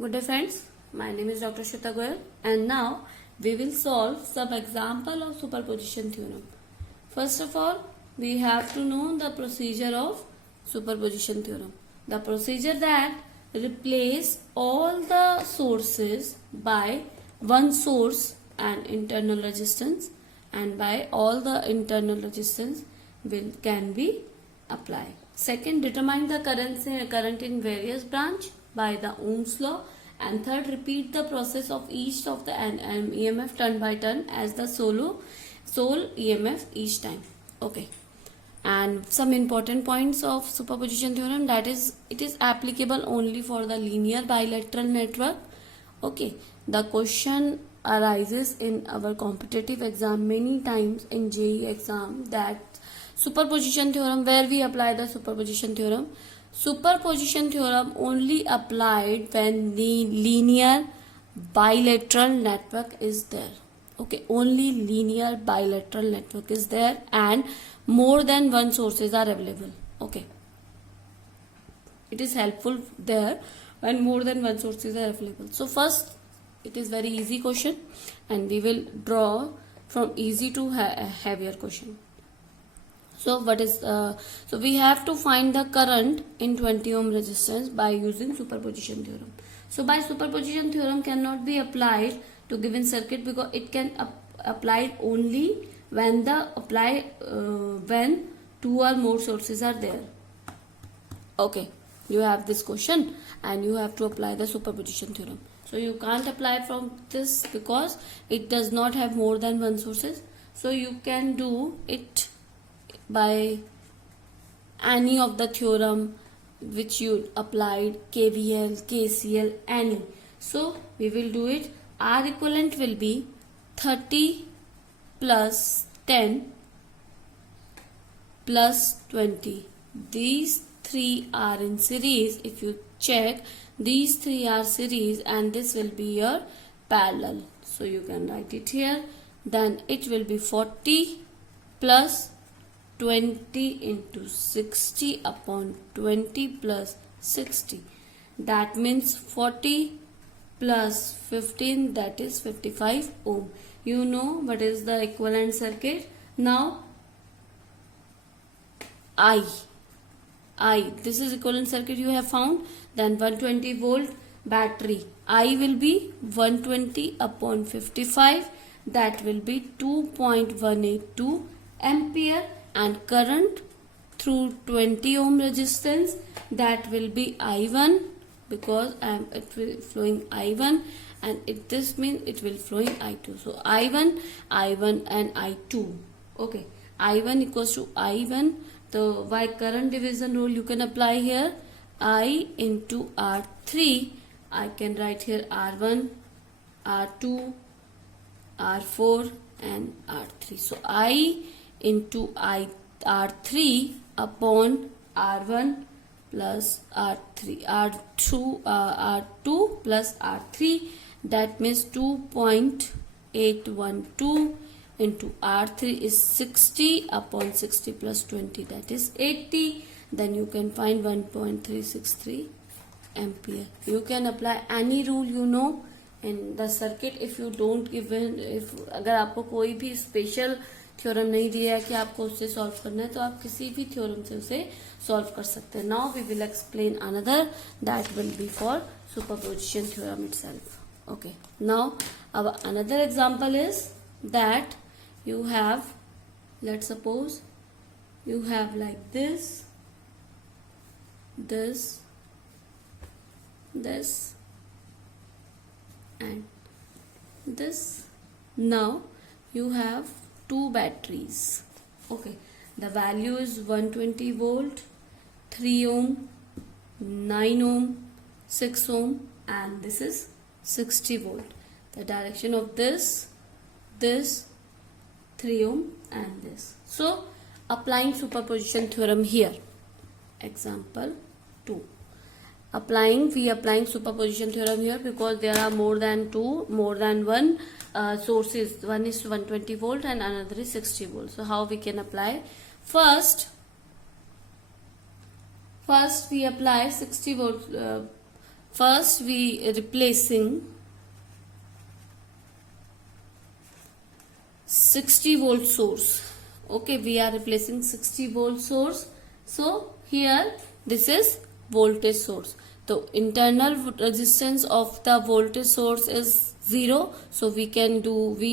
Good day friends, my name is Dr. Shweta Goyal and now we will solve some example of superposition theorem. First of all, we have to know the procedure of superposition theorem. The procedure that replace all the sources by one source and internal resistance, and by all the internal resistance can be applied. Second, determine the current in various branch by the Ohm's law, and third, repeat the process of each of the EMF turn by turn as the sole EMF each time. Okay, and some important points of superposition theorem, that is, it is applicable only for the linear bilateral network. Okay, the question arises in our competitive exam many times in JEE exam, that superposition theorem, where we apply the superposition theorem. Superposition theorem only applied when the linear bilateral network is there. Okay, only linear bilateral network is there and more than one sources are available. Okay, it is helpful there when more than one sources are available. So first, it is very easy question and we will draw from easy to heavier question. So what is so we have to find the current in 20 ohm resistance by using superposition theorem. So by superposition theorem cannot be applied to given circuit because it can applied only when when two or more sources are there. Okay, you have this question and you have to apply the superposition theorem. So you can't apply from this because it does not have more than one sources. So you can do it by any of the theorem which you applied, KVL, KCL, any. So we will do it. R equivalent will be 30 plus 10 plus 20. These three are in series. If you check, these three are series and this will be your parallel. So you can write it here. Then it will be 40 plus 20 into 60 upon 20 plus 60. That means 40 plus 15, that is 55 ohm. You know what is the equivalent circuit. Now I, this is equivalent circuit you have found. Then 120 volt battery, I will be 120 upon 55, that will be 2.182 ampere, and current through 20 ohm resistance, that will be I1 because it will flowing I1, and this means it will flowing I2. So I1 and I2. Okay, I1 equals to I1. So by current division rule you can apply here. I into R3, I can write here R1, R2, R4 and R3. So I into R3 upon R1 plus R3, R2 plus R3, that means 2.812 into R3 is 60 upon 60 plus 20, that is 80. Then you can find 1.363 ampere. You can apply any rule you know in the circuit. If you don't given, if अगर आपको कोई भी special theorem नहीं दिया है कि आपको उससे सॉल्व करना है, तो आप किसी भी थ्योरम से उसे सॉल्व कर सकते हैं. Now we will explain another that will be for superposition theorem itself. Okay, now our another example is that you have, let's suppose you have like this, and this. Now you have two batteries. Okay, the value is 120 volt, 3 ohm, 9 ohm, 6 ohm, and this is 60 volt. The direction of this 3 ohm and this. So applying superposition theorem here. Example 2. We applying superposition theorem here because there are more than one sources. One is 120 volt and another is 60 volt. So how we can apply? First we apply 60 volt first we replacing 60 volt source. Okay, we are replacing 60 volt source. So here this is voltage source. The internal resistance of the voltage source is 0. So we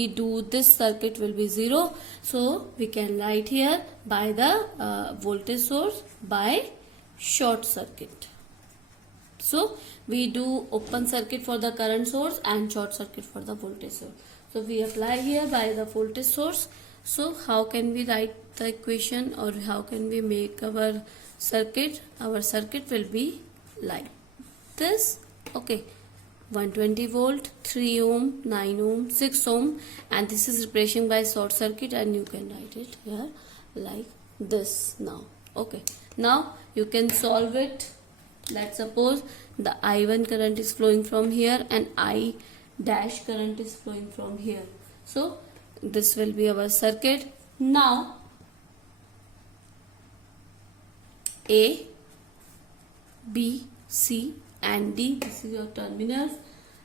do this circuit will be 0. So we can write here by the voltage source by short circuit. So we do open circuit for the current source and short circuit for the voltage source. So we apply here by the voltage source. So how can we write the equation, or how can we make our circuit? Our circuit will be like this. Okay, 120 volt, 3 ohm, 9 ohm, 6 ohm, and this is replacing by short circuit, and you can write it here like this now. Okay, now you can solve it. Let's suppose the I1 current is flowing from here and I dash current is flowing from here. So this will be our circuit. Now A, B, C and D, this is your terminals.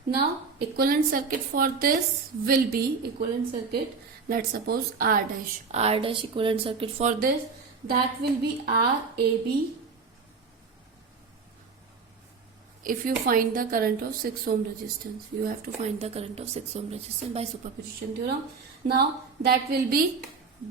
Now equivalent circuit for this will be equivalent circuit. Let's suppose R dash equivalent circuit for this, that will be R A B. If you find the current of 6 ohm resistance, you have to find the current of 6 ohm resistance by superposition theorem. Now that will be,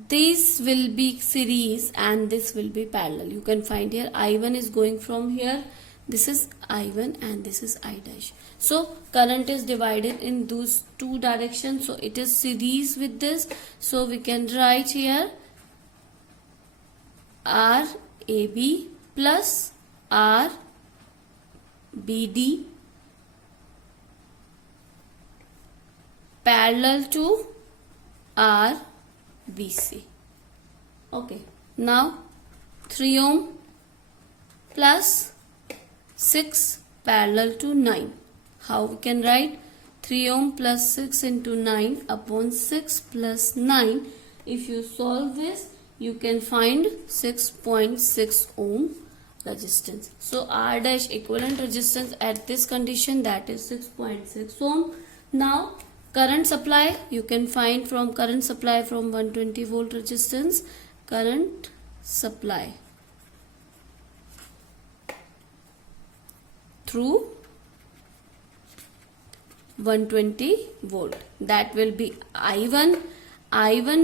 this will be series and this will be parallel. You can find here I1 is going from here, this is I1 and this is I dash. So current is divided in those two directions, so it is series with this. So we can write here RAB plus RBD parallel to RBC. Okay, now 3 ohm plus 6 parallel to 9. How we can write? 3 ohm plus 6 into 9 upon 6 plus 9. If you solve this, you can find 6.6 ohm resistance. So R dash equivalent resistance at this condition, that is 6.6 ohm. Now current supply, you can find from current supply from 120 volt resistance, current supply through 120 volt, that will be I1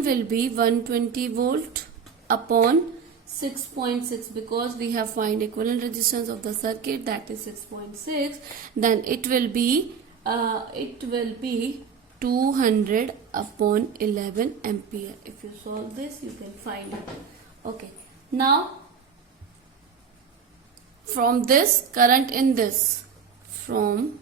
will be 120 volt upon 6.6, because we have find equivalent resistance of the circuit, that is 6.6. then it will be 200 upon 11 ampere. If you solve this, you can find it. Okay, now from this current in this, from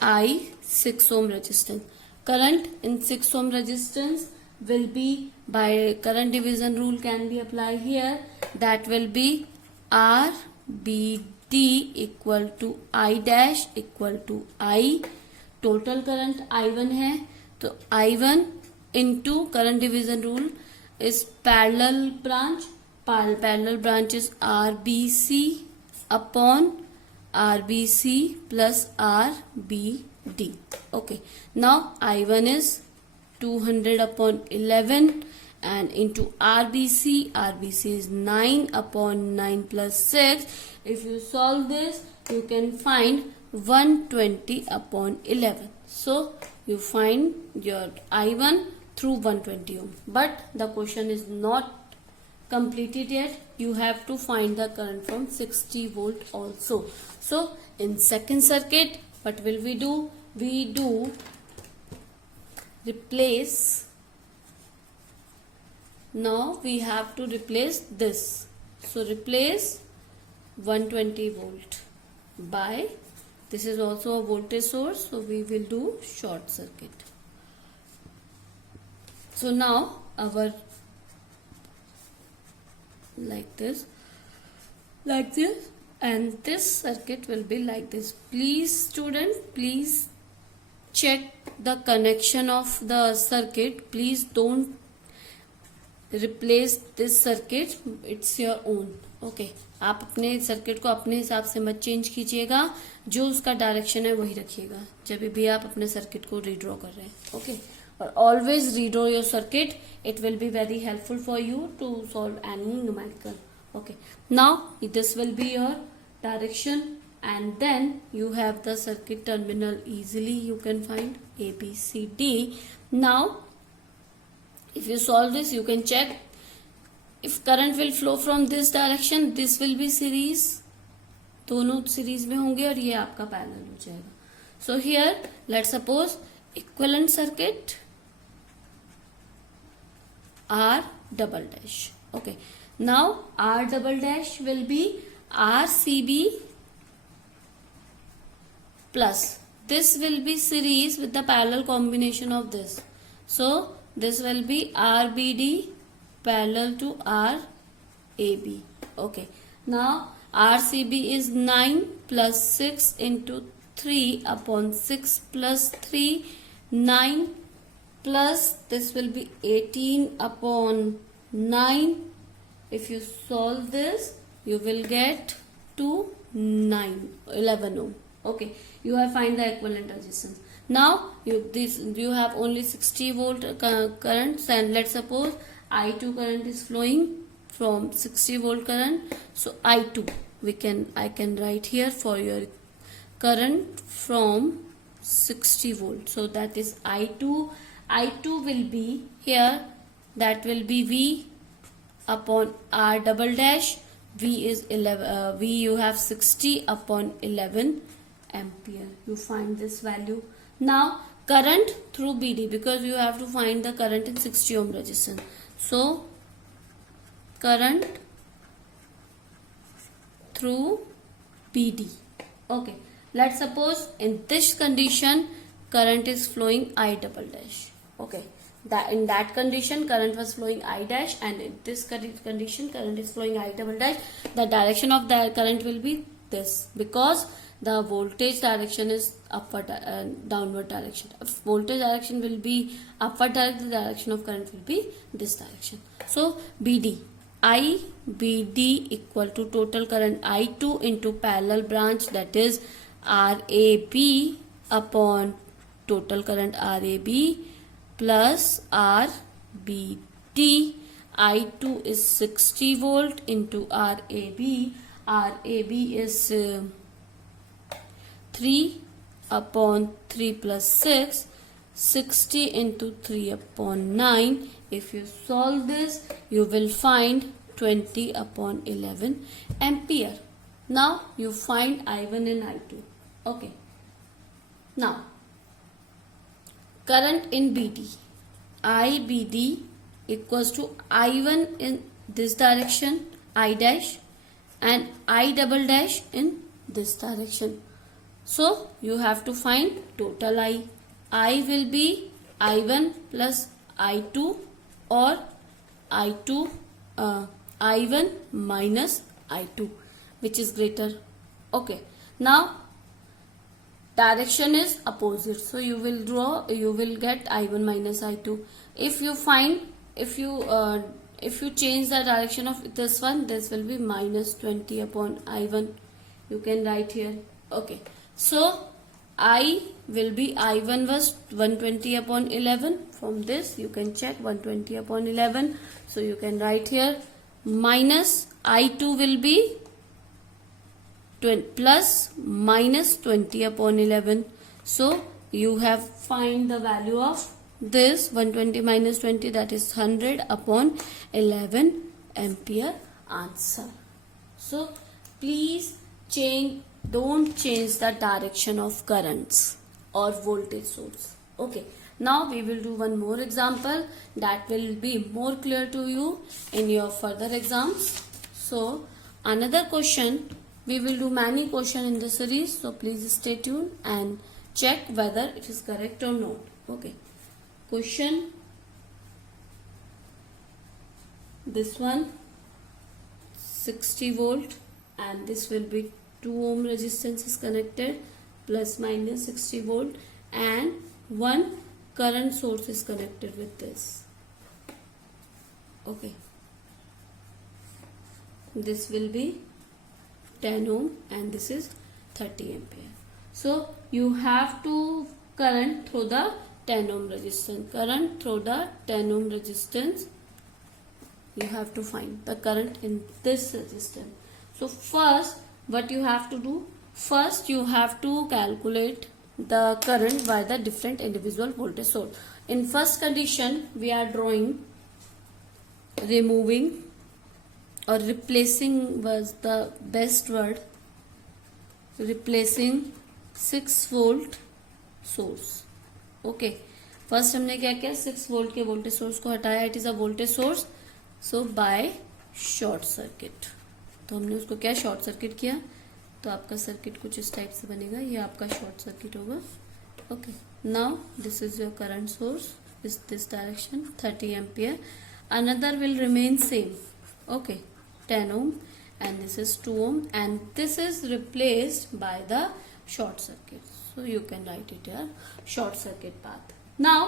I 6 ohm resistance, current in 6 ohm resistance will be, by current division rule can be applied here, that will be RBD equal to I dash equal to I. Total current I1 है, तो I1 into current division rule is parallel branch. Parallel branch is RBC upon RBC plus RBD. Okay, now I1 is 200 upon 11 and into RBC is 9 upon 9 plus 6. If you solve this, you can find 120 upon 11. So you find your I1 through 120 ohm. But the question is not completed yet. You have to find the current from 60 volt also. So in second circuit, what will we do? We do replace. Now we have to replace this. So replace 120 volt by, this is also a voltage source, so we will do short circuit. So now our, like this, and this circuit will be like this. Please student, please check the connection of the circuit. Please don't replace this circuit, it's your own. Okay, आप अपने circuit को अपने हिसाब से मत change कीजिएगा, जो उसका डायरेक्शन है वही रखिएगा जब भी आप अपने सर्किट को रीड्रॉ कर रहे हैं. ओके, और always redraw your circuit, it will be very helpful for you to solve any numerical. Okay, now this will be your direction, and then you have the circuit terminal. Easily you can find A, B, C, D. Now if you solve this, you can check if current will flow from this direction, this will be series, दोनों series में होंगे और ये आपका parallel हो जाएगा. So here let's suppose equivalent circuit R double dash. Okay, now R double dash will be RCB plus this will be series with the parallel combination of this. So this will be RBD parallel to RAB. Okay, now RCB is 9 plus 6 into 3 upon 6 plus 3, 9 plus this will be 18 upon 9. If you solve this, you will get to 11 ohm. Okay, you have find the equivalent resistance. Now you have only 60 volt current, and let's suppose I2 current is flowing from 60 volt current. So I2 I can write here for your current from 60 volt. So that is I2. I2 will be here, that will be V upon R double dash. V is 11. V you have 60 upon 11 ampere. You find this value. Now current through BD, because you have to find the current in 60 ohm resistance. So current through BD. Okay, let's suppose in this condition current is flowing I double dash. Okay, that in that condition current was flowing I dash, and in this condition current is flowing I double dash. The direction of the current will be this, because the voltage direction is upward downward direction. If voltage direction will be upward direction, the direction of current will be this direction. So BD, IBD equal to total current I2 into parallel branch, that is RAB upon total current RAB plus RBD. I2 is 60 volt into RAB. RAB is 3 upon 3 plus 6. 60 into 3 upon 9. If you solve this, you will find 20 upon 11 ampere. Now you find I1 and I2. Okay. Now current in BD, IBD equals to I1 in this direction, I dash, and I double dash in this direction. So you have to find total I. I will be I1 plus I2, or I2 I1 minus I2, which is greater. Okay, now direction is opposite, so you will get I1 minus I2. If you change the direction of this one, this will be minus 20 upon I1. You can write here. Okay, so I will be I1 was 120 upon 11. From this you can check 120 upon 11. So you can write here minus I2 will be plus minus 20 upon 11. So you have find the value of this 120 minus 20, that is 100 upon 11 ampere answer. So please don't change the direction of currents or voltage source. Okay, now we will do one more example that will be more clear to you in your further exams. So another question, we will do many questions in the series, so please stay tuned and check whether it is correct or not. Okay, question, this one 60 volt, and this will be 2 ohm resistance is connected, plus minus 60 volt, and one current source is connected with this. Okay, this will be 10 ohm and this is 30 ampere. So you have to current through the 10 ohm resistance. Current through the 10 ohm resistance, you have to find the current in this resistance. So first what you have to do, first you have to calculate the current by the different individual voltage source. In first condition we are drawing, removing or replacing was the best word, replacing 6 volt source. Okay, first हमने क्या किया, 6 volt के voltage source को हटाया, it is a voltage source, so by short circuit. तो हमने उसको क्या शॉर्ट सर्किट किया, तो आपका सर्किट कुछ इस टाइप से बनेगा, ये आपका शॉर्ट सर्किट होगा. Okay, now this is your current source is this direction 30 ampere. Another will remain same. Okay, 10 ohm and this is 2 ohm and this is replaced by the short circuit. So you can write it here, short circuit path. Now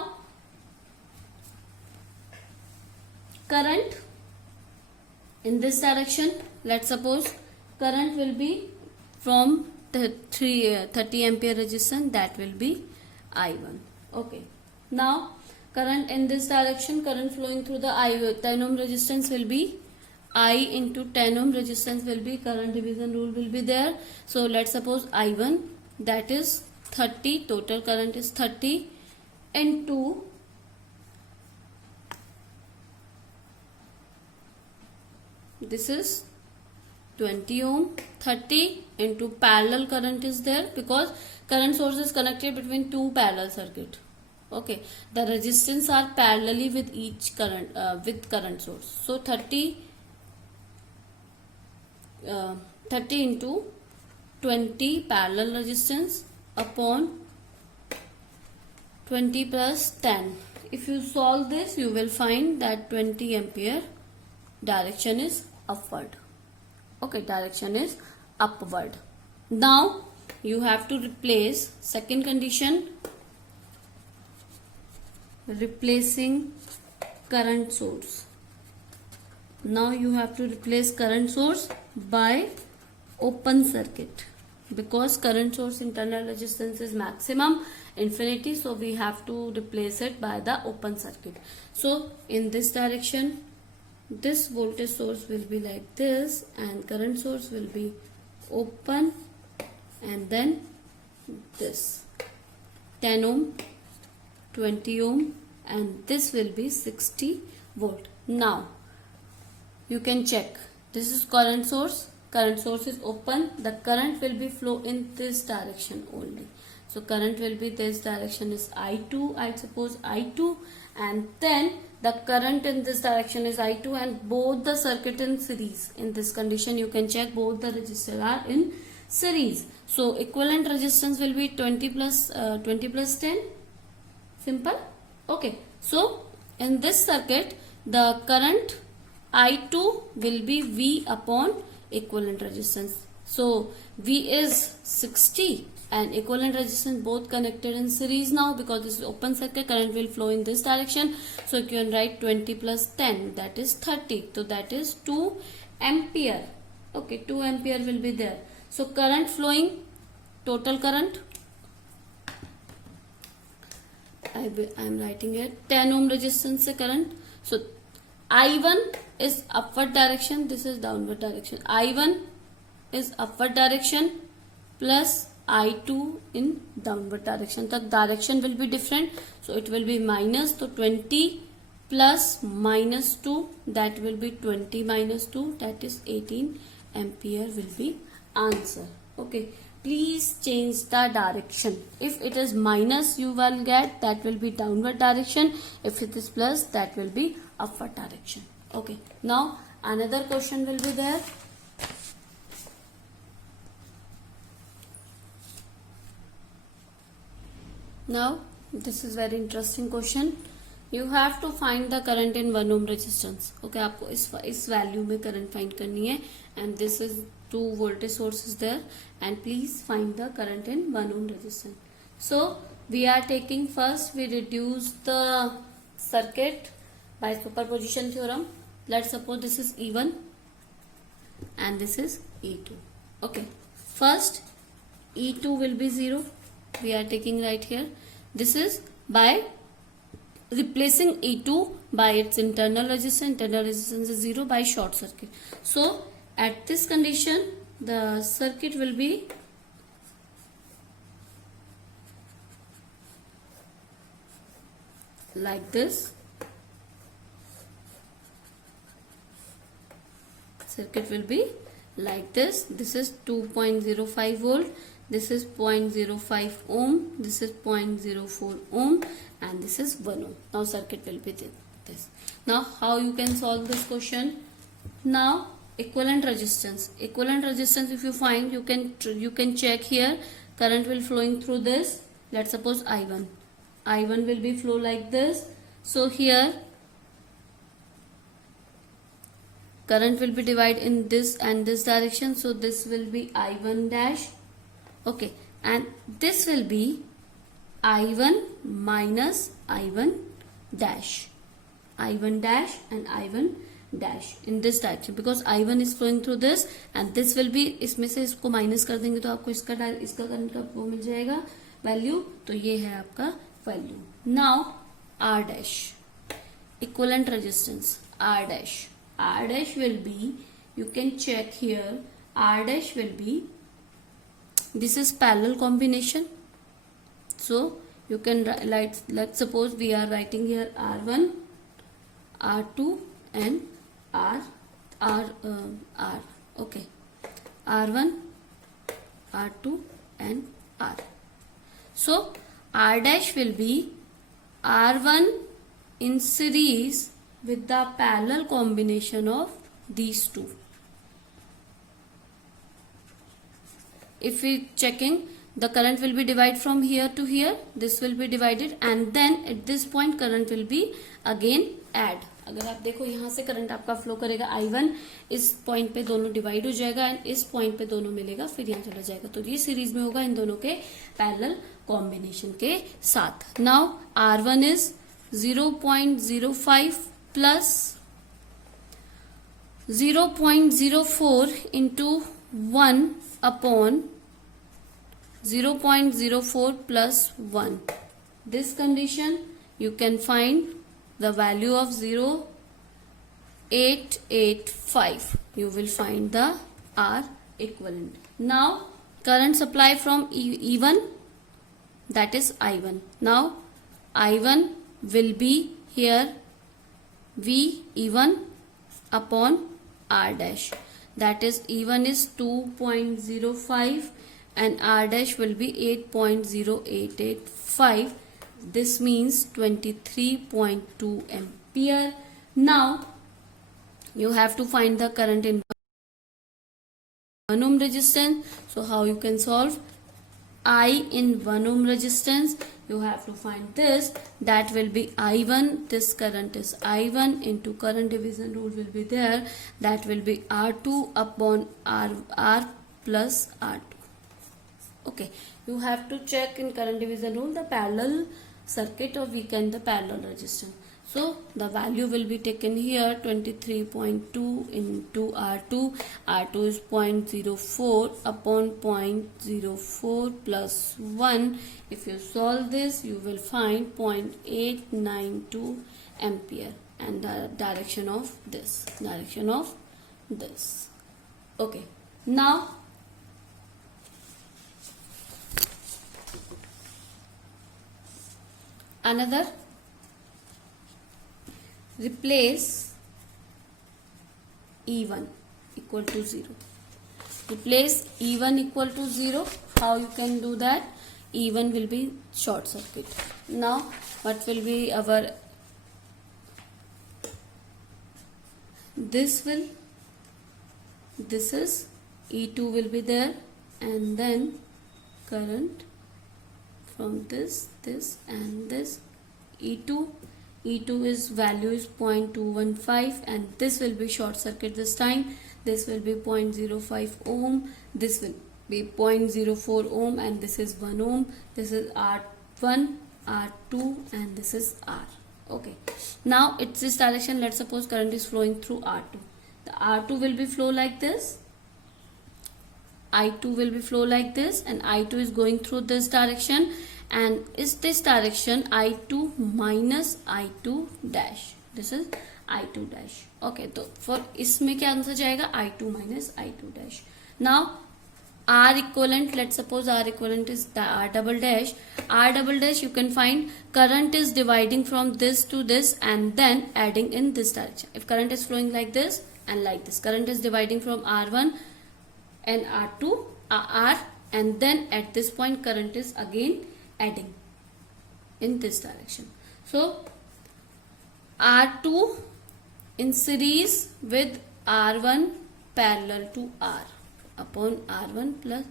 current in this direction, let's suppose current will be from the 30 ampere resistance, that will be I1. Okay, now current in this direction, current flowing through the 10 ohm resistance will be I into 10 ohm resistance will be, current division rule will be there. So let's suppose I1, that is 30, total current is 30 into this is 20 ohm. 30 into parallel current is there because current source is connected between two parallel circuit. Okay, the resistance are parallelly with each current with current source. So 30 into 20 parallel resistance upon 20 plus 10. If you solve this, you will find that 20 ampere direction is upward. Okay, direction is upward. Now you have to replace, second condition, replacing current source. Now you have to replace current source by open circuit because current source internal resistance is maximum infinity, so we have to replace it by the open circuit. So in this direction, this voltage source will be like this and current source will be open, and then this 10 ohm, 20 ohm, and this will be 60 volt. Now you can check, this is current source is open, the current will be flow in this direction only. So current will be, this direction is I2, I suppose I2, and then the current in this direction is I2 and both the circuit in series. In this condition you can check both the resistors are in series. So equivalent resistance will be 20 plus 10. Simple. Okay, so in this circuit the current I2 will be V upon equivalent resistance. So V is 60 and equivalent resistance both connected in series now because this is open circuit, current will flow in this direction. So you can write 20 plus 10, that is 30. So that is 2 ampere. Okay, 2 ampere will be there. So current flowing, total current, I am writing here 10 ohm resistance से current. So I1 is upward direction, this is downward direction. I1 is upward direction plus I2 in downward direction. The direction will be different, so it will be minus. So 20 plus minus 2, that will be 20 minus 2, that is 18 ampere will be answer. Okay, please change the direction. If it is minus, you will get, that will be downward direction. If it is plus, that will be upward direction. Okay, now another question will be there. Now this is very interesting question. You have to find the current in 1 ohm resistance. Okay, आपको इस value में current find करनी है, and this is 2 voltage sources there, and please find the current in 1 ohm resistance. So we are taking, first we reduce the circuit by superposition theorem. let's suppose this is E1 and this is E2. Okay, first E2 will be 0. We are taking right here. This is by replacing E2 by its internal resistance. Internal resistance is 0 by short circuit. So at this condition, the circuit will be like this. Circuit will be like this. This is 2.05 volt. This is 0.05 ohm. This is 0.04 ohm, and this is 1 ohm. Now circuit will be this. Now how you can solve this question? Now equivalent resistance. Equivalent resistance, if you find, you can check here. Current will flowing through this. Let's suppose I1. I1 will be flow like this. So here current will be divided in this and this direction. So this will be I1 dash. Okay, and this will be I1 minus I1 dash. I1 dash and I1 dash in this direction, because I1 is flowing through this and this will be, इसमें से इसको minus कर देंगे तो आपको इसका current का वो मिल जाएगा वैल्यू. तो ये है आपका value. Now R dash, equivalent resistance R dash. R dash will be, you can check here, R dash will be, this is parallel combination. So you can write, let's suppose we are writing here R1, R2 and R. Okay, R1, R2 and R. So R dash will be R1 in series with the parallel combination of these two. If we checking, the current will be divided from here to here. This will be divided and then at this point current will be again add. अगर आप देखो यहाँ से current आपका flow करेगा I1, इस point पे दोनों डिवाइड हो जाएगा एंड इस पॉइंट पे दोनों मिलेगा, फिर यहाँ चला जाएगा. तो ये सीरीज में होगा इन दोनों के पैरेलल कॉम्बिनेशन के साथ. Now R1 is 0.05 plus 0.04 into 1 upon 0.04 plus 1. This condition you can find the value of 0.885. You will find the R equivalent. Now current supply from E1, that is I1. Now I1 will be here V E1 upon R dash. That is E1 is 2.05 and R dash will be 8.0885. This means 23.2 ampere. Now you have to find the current in 1 ohm resistance. So how you can solve? I in 1 ohm resistance, you have to find this. That will be I1. This current is I1 into current division rule will be there. That will be R2 upon R plus R2. Okay, you have to check in current division rule the parallel circuit or weaken the parallel resistance. So the value will be taken here 23.2 into R2. R2 is 0.04 upon 0.04 plus 1. If you solve this, you will find 0.892 ampere and the direction of this. Okay, now another, replace E1 equal to 0. Replace E1 equal to 0. How you can do that? E1 will be short circuit. Now what will be our, this is E2 will be there and then current from this and this E2 is value is 0.215 and this will be short circuit this time. This will be 0.05 ohm, this will be 0.04 ohm and this is 1 ohm. This is R1, R2 and this is R. Okay. Now it's this direction. Let's suppose current is flowing through R2. The R2 will be flow like this. I2 will be flow like this, and I2 is going through this direction, and is this direction I2 minus I2 dash. This is I2 dash. Okay, तो for इसमें क्या answer जाएगा? I2 minus I2 dash. Now R equivalent, let's suppose R equivalent is the R double dash. R double dash, you can find current is dividing from this to this and then adding in this direction. If current is flowing like this and like this, current is dividing from R1 and R2, R, and then at this point current is again adding in this direction. So R2 in series with R1 parallel to R upon R1 plus,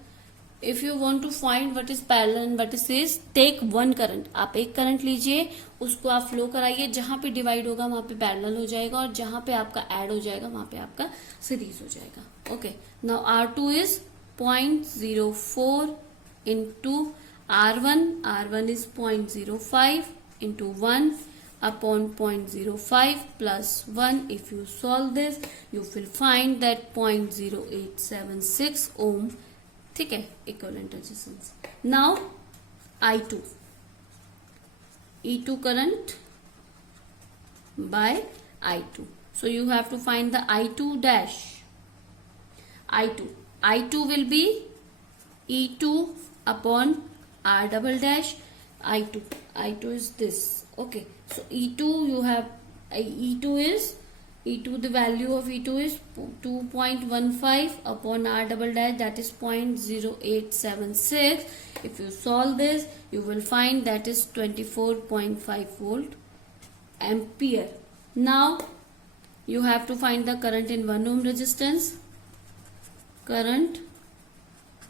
if you want to find what is parallel and what is series, take one current. आप एक current लीजिए, उसको आप flow कराइए, जहां पे divide होगा वहां पे पैरेलल हो जाएगा, और जहां पे आपका ऐड हो जाएगा वहां पे आपका सीरीज हो जाएगा. Okay, now R2 is 0.04 into R1. R1 is 0.05 into 1 upon 0.05 plus 1. If you solve this, you will find that 0.0876 ohm. ठीक है, equivalent resistance. Now I2, E2 current by I2. So you have to find the I2 dash. I2 will be E2 upon R double dash. I2 is this. Okay, so E2 you have E2 the value of E2 is 2.15 upon R double dash, that is 0.0876. If you solve this, you will find that is 24.5 volt ampere. Now you have to find the current in 1 ohm resistance. Current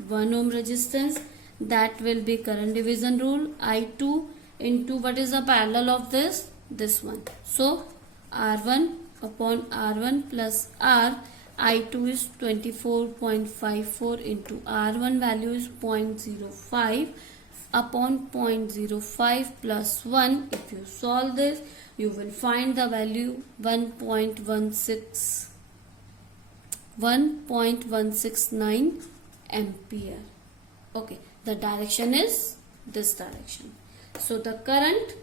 1 ohm resistance, that will be current division rule. I2 into what is the parallel of this one. So R1 upon R1 plus R. I2 is 24.54 into R1 value is 0.05 upon 0.05 plus 1. If you solve this, you will find the value 1.169 ampere. Okay, the direction is this direction. So the current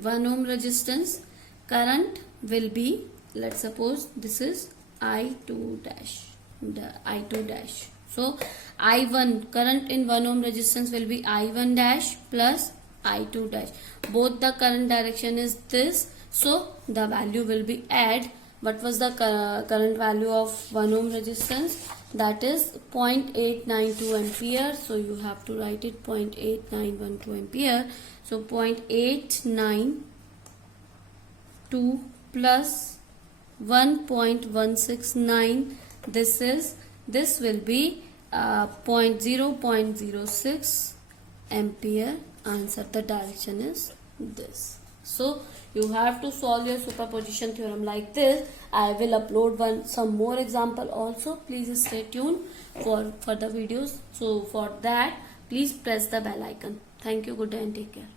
1 ohm resistance, current will be, let's suppose this is I2 dash, the I2 dash. So I1, current in 1 ohm resistance will be I1 dash plus I2 dash. Both the current direction is this, so the value will be add. What was the current value of 1 ohm resistance? That is 0.892 ampere. So you have to write it 0.8912 ampere. So 0.892 plus 1.169. This will be 0.06 ampere. Answer, the direction is this. So you have to solve your superposition theorem like this. I will upload some more example also. Please stay tuned for the videos. So for that, please press the bell icon. Thank you. Good day and take care.